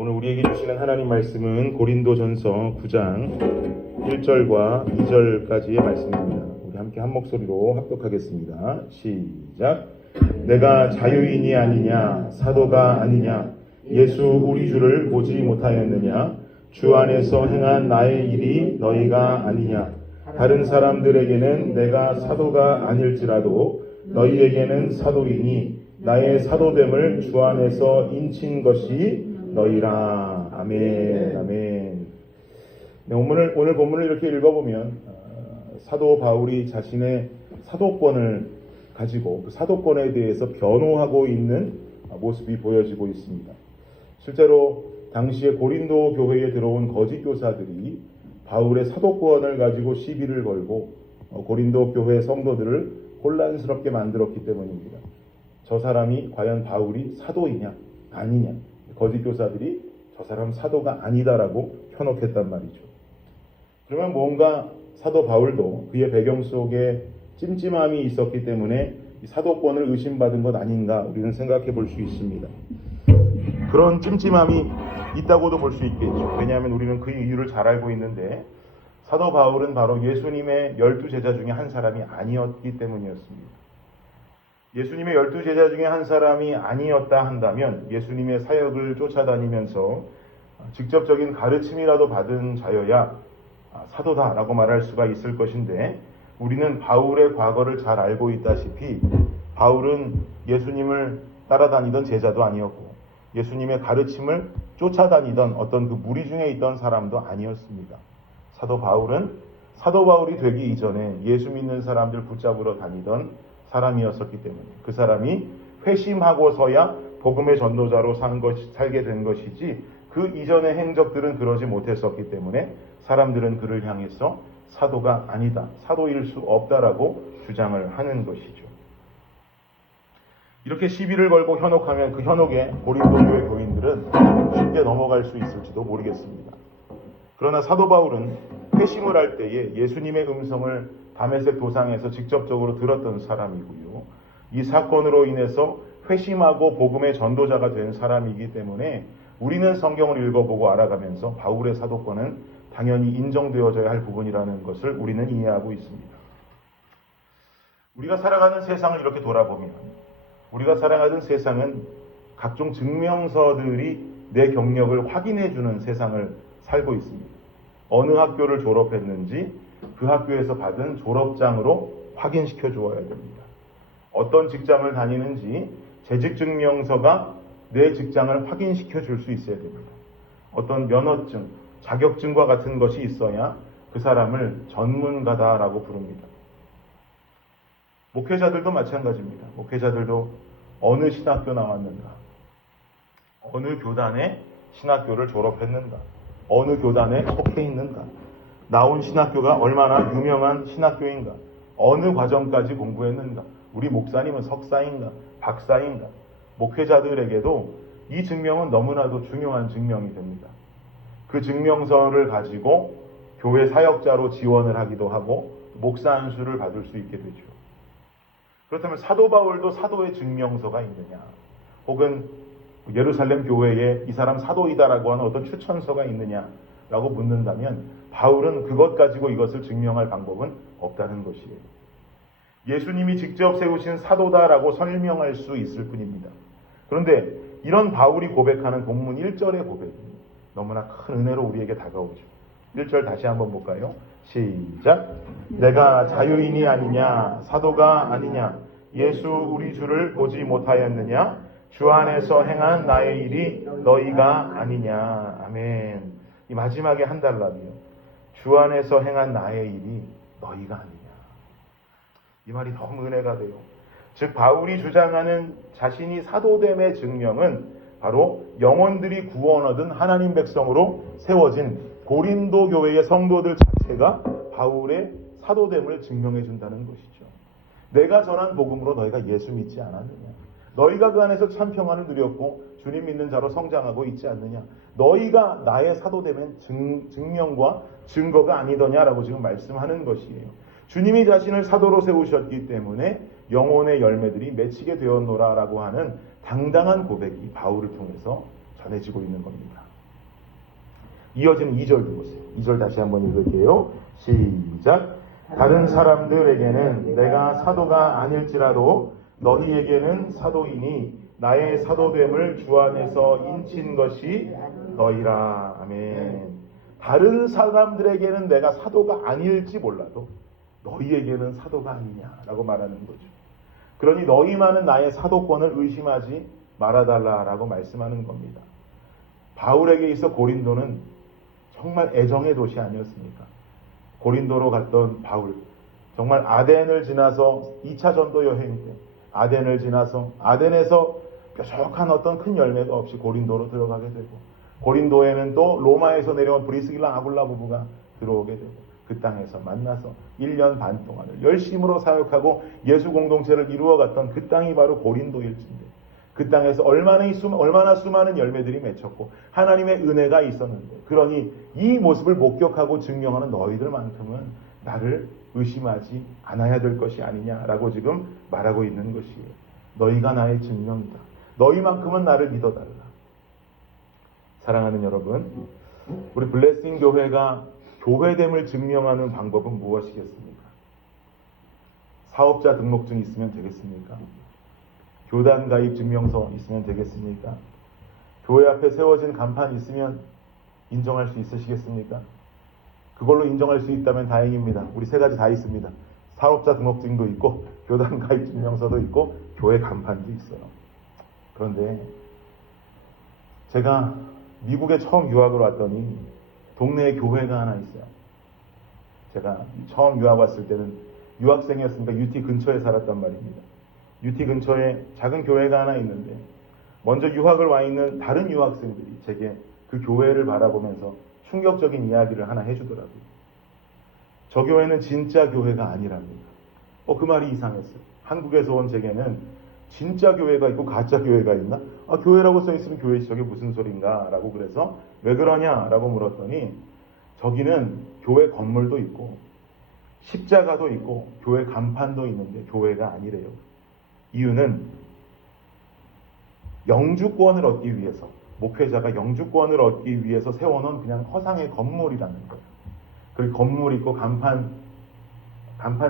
오늘 우리에게 주시는 하나님 말씀은 고린도전서 9장 1절과 2절까지의 말씀입니다. 우리 함께 한 목소리로 합독하겠습니다. 시작. 내가 자유인이 아니냐, 사도가 아니냐, 예수 우리 주를 보지 못하였느냐, 주 안에서 행한 나의 일이 너희가 아니냐. 다른 사람들에게는 내가 사도가 아닐지라도 너희에게는 사도이니 나의 사도됨을 주 안에서 인친 것이 너희라. 아멘. 아멘. 네, 오늘 본문을 이렇게 읽어보면 사도 바울이 자신의 사도권을 가지고 그 사도권에 대해서 변호하고 있는 모습이 보여지고 있습니다. 실제로 당시에 고린도 교회에 들어온 거짓 교사들이 바울의 사도권을 가지고 시비를 걸고 고린도 교회 성도들을 혼란스럽게 만들었기 때문입니다. 저 사람이 과연 바울이 사도이냐 아니냐, 거짓 교사들이 저 사람 사도가 아니다라고 현혹했단 말이죠. 그러면 뭔가 사도 바울도 그의 배경 속에 찜찜함이 있었기 때문에 사도권을 의심받은 것 아닌가 우리는 생각해 볼 수 있습니다. 그런 찜찜함이 있다고도 볼 수 있겠죠. 왜냐하면 우리는 그 이유를 잘 알고 있는데 사도 바울은 바로 예수님의 12제자 중에 한 사람이 아니었기 때문이었습니다. 예수님의 12제자 중에 한 사람이 아니었다 한다면 예수님의 사역을 쫓아다니면서 직접적인 가르침이라도 받은 자여야 사도다라고 말할 수가 있을 것인데, 우리는 바울의 과거를 잘 알고 있다시피 바울은 예수님을 따라다니던 제자도 아니었고 예수님의 가르침을 쫓아다니던 어떤 그 무리 중에 있던 사람도 아니었습니다. 사도 바울은 사도 바울이 되기 이전에 예수 믿는 사람들 붙잡으러 다니던 사람이었었기 때문에 그 사람이 회심하고서야 복음의 전도자로 살게 된 것이지 그 이전의 행적들은 그러지 못했었기 때문에 사람들은 그를 향해서 사도가 아니다, 사도일 수 없다라고 주장을 하는 것이죠. 이렇게 시비를 걸고 현혹하면 그 현혹에 고린도 교회 교인들은 쉽게 넘어갈 수 있을지도 모르겠습니다. 그러나 사도 바울은 회심을 할 때에 예수님의 음성을 다메섹 도상에서 직접적으로 들었던 사람이고요. 이 사건으로 인해서 회심하고 복음의 전도자가 된 사람이기 때문에 우리는 성경을 읽어보고 알아가면서 바울의 사도권은 당연히 인정되어져야 할 부분이라는 것을 우리는 이해하고 있습니다. 우리가 살아가는 세상을 이렇게 돌아보면 우리가 살아가는 세상은 각종 증명서들이 내 경력을 확인해주는 세상을 살고 있습니다. 어느 학교를 졸업했는지 그 학교에서 받은 졸업장으로 확인시켜 주어야 됩니다. 어떤 직장을 다니는지 재직증명서가 내 직장을 확인시켜 줄 수 있어야 됩니다. 어떤 면허증, 자격증과 같은 것이 있어야 그 사람을 전문가다라고 부릅니다. 목회자들도 마찬가지입니다. 목회자들도 어느 신학교 나왔는가, 어느 교단의 신학교를 졸업했는가, 어느 교단에 속해 있는가, 나온 신학교가 얼마나 유명한 신학교인가, 어느 과정까지 공부했는가, 우리 목사님은 석사인가, 박사인가. 목회자들에게도 이 증명은 너무나도 중요한 증명이 됩니다. 그 증명서를 가지고 교회 사역자로 지원을 하기도 하고 목사 안수를 받을 수 있게 되죠. 그렇다면 사도 바울도 사도의 증명서가 있느냐, 혹은 예루살렘 교회에 이 사람 사도이다라고 하는 어떤 추천서가 있느냐라고 묻는다면 바울은 그것 가지고 이것을 증명할 방법은 없다는 것이에요. 예수님이 직접 세우신 사도다라고 설명할 수 있을 뿐입니다. 그런데 이런 바울이 고백하는 본문 1절의 고백이 너무나 큰 은혜로 우리에게 다가오죠. 1절 다시 한번 볼까요? 시작. 내가 자유인이 아니냐, 사도가 아니냐, 예수 우리 주를 보지 못하였느냐, 주 안에서 행한 나의 일이 너희가 아니냐. 아멘. 이 마지막에 한 단락이요. 주 안에서 행한 나의 일이 너희가 아니냐. 이 말이 너무 은혜가 돼요. 즉 바울이 주장하는 자신이 사도됨의 증명은 바로 영혼들이 구원 얻은 하나님 백성으로 세워진 고린도 교회의 성도들 자체가 바울의 사도됨을 증명해 준다는 것이죠. 내가 전한 복음으로 너희가 예수 믿지 않았느냐? 너희가 그 안에서 참 평안을 누렸고 주님 믿는 자로 성장하고 있지 않느냐? 너희가 나의 사도됨의 증명과 증거가 아니더냐라고 지금 말씀하는 것이에요. 주님이 자신을 사도로 세우셨기 때문에 영혼의 열매들이 맺히게 되었노라라고 하는 당당한 고백이 바울을 통해서 전해지고 있는 겁니다. 이어지는 2절도 보세요. 2절 다시 한번 읽을게요. 시작. 다른 사람들에게는 내가 사도가 아닐지라도 너희에게는 사도이니 나의 사도됨을 주 안에서 인친 것이 너희라. 아멘. 다른 사람들에게는 내가 사도가 아닐지 몰라도 너희에게는 사도가 아니냐라고 말하는 거죠. 그러니 너희만은 나의 사도권을 의심하지 말아달라라고 말씀하는 겁니다. 바울에게 있어 고린도는 정말 애정의 도시 아니었습니까? 고린도로 갔던 바울, 정말 아덴을 지나서 2차 전도 여행 때 아덴을 지나서 아덴에서 뾰족한 어떤 큰 열매가 없이 고린도로 들어가게 되고, 고린도에는 또 로마에서 내려온 브리스길라 아굴라 부부가 들어오게 되고, 그 땅에서 만나서 1년 반 동안을 열심으로 사역하고 예수 공동체를 이루어갔던 그 땅이 바로 고린도일진데, 그 땅에서 얼마나 수많은 열매들이 맺혔고 하나님의 은혜가 있었는데, 그러니 이 모습을 목격하고 증명하는 너희들만큼은 나를 의심하지 않아야 될 것이 아니냐라고 지금 말하고 있는 것이에요. 너희가 나의 증명이다. 너희만큼은 나를 믿어달라. 사랑하는 여러분, 우리 블레싱 교회가 교회됨을 증명하는 방법은 무엇이겠습니까? 사업자 등록증 있으면 되겠습니까? 교단 가입 증명서 있으면 되겠습니까? 교회 앞에 세워진 간판 있으면 인정할 수 있으시겠습니까? 그걸로 인정할 수 있다면 다행입니다. 우리 세 가지 다 있습니다. 사업자 등록증도 있고 교단 가입 증명서도 있고 교회 간판도 있어요. 그런데 제가 미국에 처음 유학을 왔더니 동네에 교회가 하나 있어요. 제가 처음 유학 왔을 때는 유학생이었으니까 UT 근처에 살았단 말입니다. UT 근처에 작은 교회가 하나 있는데, 먼저 유학을 와 있는 다른 유학생들이 제게 그 교회를 바라보면서 충격적인 이야기를 하나 해주더라고요. 저 교회는 진짜 교회가 아니랍니다. 그 말이 이상했어요. 한국에서 온 제게는 진짜 교회가 있고 가짜 교회가 있나? 교회라고 써있으면 교회지 저게 무슨 소린가? 라고 그래서 왜 그러냐? 라고 물었더니 저기는 교회 건물도 있고 십자가도 있고 교회 간판도 있는데 교회가 아니래요. 이유는 영주권을 얻기 위해서, 목회자가 영주권을 얻기 위해서 세워놓은 그냥 허상의 건물이라는 거예요. 그 건물 있고 간판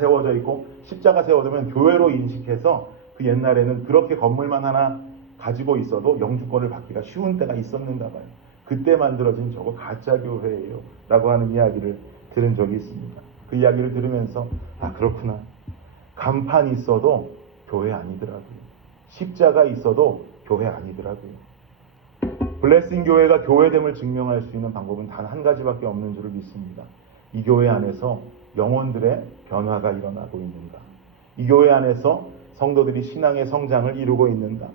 세워져 있고 십자가 세워두면 교회로 인식해서, 그 옛날에는 그렇게 건물만 하나 가지고 있어도 영주권을 받기가 쉬운 때가 있었는가 봐요. 그때 만들어진 저거 가짜 교회예요 라고 하는 이야기를 들은 적이 있습니다. 그 이야기를 들으면서 그렇구나. 간판이 있어도 교회 아니더라고요. 십자가 있어도 교회 아니더라고요. 블레싱 교회가 교회됨을 증명할 수 있는 방법은 단 한 가지밖에 없는 줄을 믿습니다. 이 교회 안에서 영혼들의 변화가 일어나고 있는가? 이 교회 안에서 성도들이 신앙의 성장을 이루고 있는가?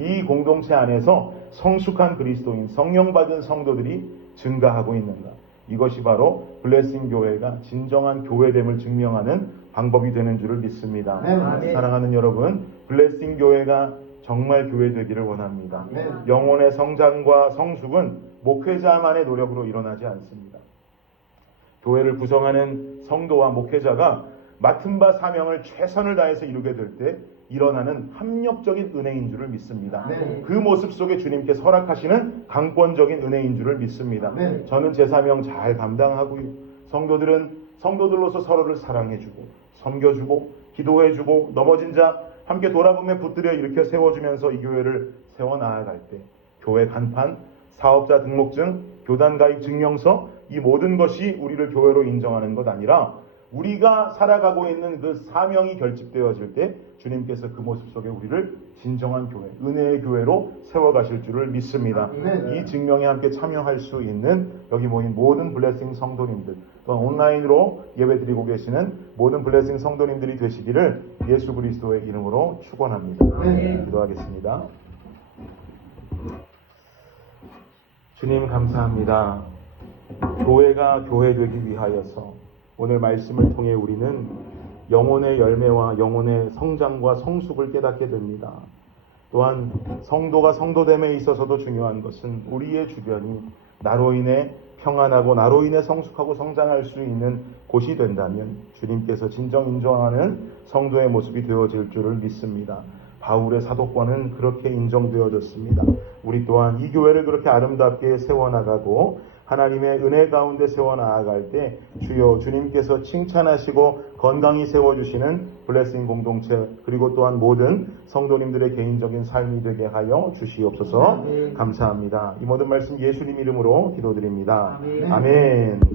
이 공동체 안에서 성숙한 그리스도인, 성령 받은 성도들이 증가하고 있는가? 이것이 바로 블레싱 교회가 진정한 교회됨을 증명하는 방법이 되는 줄을 믿습니다. 네. 사랑하는 여러분, 블레싱 교회가 정말 교회 되기를 원합니다. 네. 영혼의 성장과 성숙은 목회자만의 노력으로 일어나지 않습니다. 교회를 구성하는 성도와 목회자가 맡은 바 사명을 최선을 다해서 이루게 될 때 일어나는 합력적인 은혜인 줄을 믿습니다. 네. 그 모습 속에 주님께서 허락하시는 강권적인 은혜인 줄을 믿습니다. 네. 저는 제 사명 잘 감당하고요. 성도들은 성도들로서 서로를 사랑해주고 섬겨주고 기도해주고 넘어진 자 함께 돌아보며 붙들여 일으켜 세워주면서 이 교회를 세워나아갈 때 교회 간판, 사업자 등록증, 교단 가입 증명서, 이 모든 것이 우리를 교회로 인정하는 것 아니라 우리가 살아가고 있는 그 사명이 결집되어질 때 주님께서 그 모습 속에 우리를 진정한 교회, 은혜의 교회로 세워가실 줄을 믿습니다. 이 증명에 함께 참여할 수 있는 여기 모인 모든 블레싱 성도님들, 또한 온라인으로 예배드리고 계시는 모든 블레싱 성도님들이 되시기를 예수 그리스도의 이름으로 축원합니다. 기도하겠습니다. 주님 감사합니다. 교회가 교회되기 위하여서 오늘 말씀을 통해 우리는 영혼의 열매와 영혼의 성장과 성숙을 깨닫게 됩니다. 또한 성도가 성도됨에 있어서도 중요한 것은 우리의 주변이 나로 인해 평안하고 나로 인해 성숙하고 성장할 수 있는 곳이 된다면 주님께서 진정 인정하는 성도의 모습이 되어질 줄을 믿습니다. 바울의 사도권은 그렇게 인정되어졌습니다. 우리 또한 이 교회를 그렇게 아름답게 세워나가고 하나님의 은혜 가운데 세워나갈 때 주여 주님께서 칭찬하시고 건강히 세워주시는 블레싱 공동체 그리고 또한 모든 성도님들의 개인적인 삶이 되게 하여 주시옵소서. 감사합니다. 이 모든 말씀 예수님 이름으로 기도드립니다. 아멘.